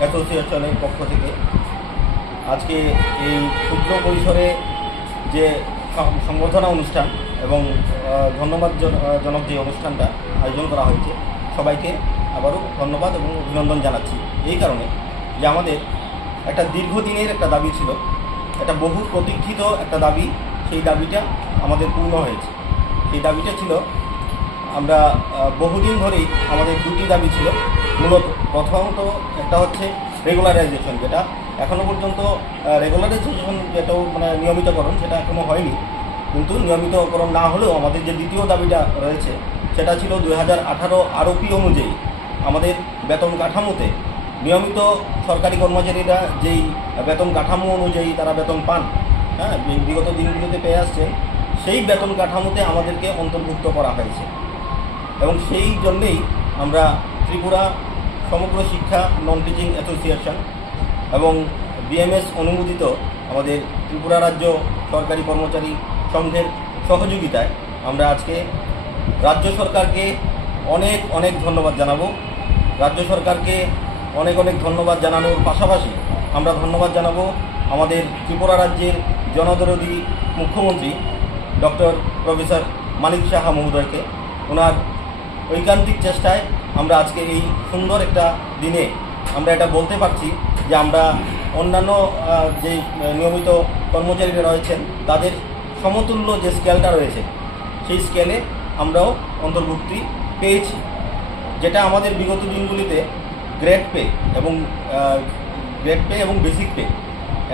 অ্যাসোসিয়েশনের পক্ষ থেকে আজকে এই ক্ষুদ্র পরিসরে যে সংবর্ধনা অনুষ্ঠান এবং ধন্যবাদজনক যে অনুষ্ঠানটা আয়োজন করা হয়েছে, সবাইকে আবারও ধন্যবাদ এবং অভিনন্দন জানাচ্ছি। এই কারণে যে আমাদের একটা দীর্ঘদিনের একটা দাবি ছিল, একটা বহু প্রতীক্ষিত একটা দাবি, সেই দাবিটা আমাদের পূর্ণ হয়েছে। সেই দাবিটা ছিল, আমরা বহুদিন ধরেই আমাদের দুটি দাবি ছিল মূলত। প্রথমত একটা হচ্ছে রেগুলারাইজেশন, যেটা এখনও পর্যন্ত রেগুলারাইজেশন যেটাও নিয়মিতকরণ সেটা এখনও হয়নি, কিন্তু নিয়মিতকরণ না হলেও আমাদের যে দ্বিতীয় দাবিটা রয়েছে সেটা ছিল 2018 আরওপি অনুযায়ী আমাদের বেতন কাঠামোতে নিয়মিত সরকারি কর্মচারীরা যেই বেতন কাঠামো অনুযায়ী তারা বেতন পান, বিগত দিনগুলোতে পেয়ে আসছেন, সেই বেতন কাঠামোতে আমাদেরকে অন্তর্ভুক্ত করা হয়েছে। এবং সেই জন্যেই আমরা ত্রিপুরা সমগ্র শিক্ষা নন টিচিং অ্যাসোসিয়েশন এবং বিএমএস অনুমোদিত আমাদের ত্রিপুরা রাজ্য সরকারি কর্মচারী সংঘের সহযোগিতায় আমরা আজকে রাজ্য সরকারকে অনেক অনেক ধন্যবাদ জানাবো। রাজ্য সরকারকে অনেক অনেক ধন্যবাদ জানানোর পাশাপাশি আমরা ধন্যবাদ জানাবো আমাদের ত্রিপুরা রাজ্যের জনদরদী মুখ্যমন্ত্রী ডক্টর প্রফেসর মানিক সাহা মহোদয়কে। ওনার ঐকান্তিক চেষ্টায় আমরা আজকে এই সুন্দর একটা দিনে আমরা এটা বলতে পারছি যে আমরা অন্যান্য যে নিয়মিত কর্মচারীরা রয়েছেন তাদের সমতুল্য যে স্কেলটা রয়েছে সেই স্কেলে আমরাও অন্তর্ভুক্তি পেয়েছি, যেটা আমাদের বিগত দিনগুলিতে গ্রেড পে এবং বেসিক পে,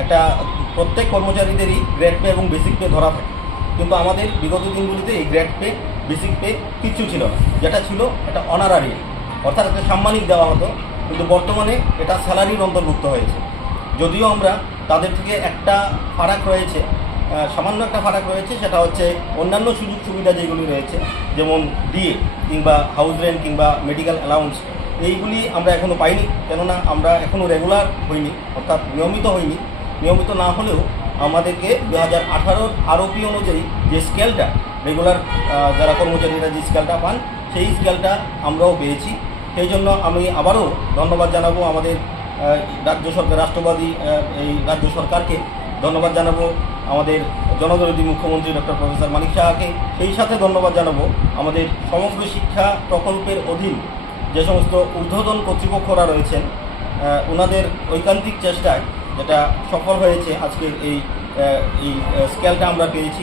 একটা প্রত্যেক কর্মচারীদেরই গ্রেড পে এবং বেসিক পে ধরা থাকে, কিন্তু আমাদের বিগত দিনগুলিতে এই গ্রেড পে বেসিক পে কিচ্ছু ছিল না, যেটা ছিল এটা অনারারি, অর্থাৎ একটা সাম্মানিক দেওয়া হতো, কিন্তু বর্তমানে এটা স্যালারির অন্তর্ভুক্ত হয়েছে। যদিও আমরা তাদের থেকে একটা ফারাক রয়েছে, সামান্য একটা ফারাক রয়েছে, সেটা হচ্ছে অন্যান্য সুযোগ সুবিধা যেগুলি রয়েছে, যেমন ডিএ কিংবা হাউস রেন্ট কিংবা মেডিকেল অ্যালাউন্স, এইগুলি আমরা এখনও পাইনি, কেননা আমরা এখনও রেগুলার হইনি, অর্থাৎ নিয়মিত হইনি। নিয়মিত না হলেও আমাদেরকে 2018 আরওপি অনুযায়ী যে স্কেলটা রেগুলার যারা কর্মচারীরা যে স্কেলটা পান সেই স্কেলটা আমরাও পেয়েছি। সেই জন্য আমি আবারও ধন্যবাদ জানাবো আমাদের রাজ্য সরকার, রাষ্ট্রবাদী এই রাজ্য সরকারকে ধন্যবাদ জানাবো, আমাদের জনদরদী মুখ্যমন্ত্রী ডক্টর প্রফেসর মানিক সাহাকে। সেই সাথে ধন্যবাদ জানাবো আমাদের সমগ্র শিক্ষা প্রকল্পের অধীন যে সমস্ত ঊর্ধ্বতন কর্তৃপক্ষরা রয়েছেন, ওনাদের ঐকান্তিক চেষ্টায় যেটা সফল হয়েছে, আজকের এই স্কেলটা আমরা পেয়েছি।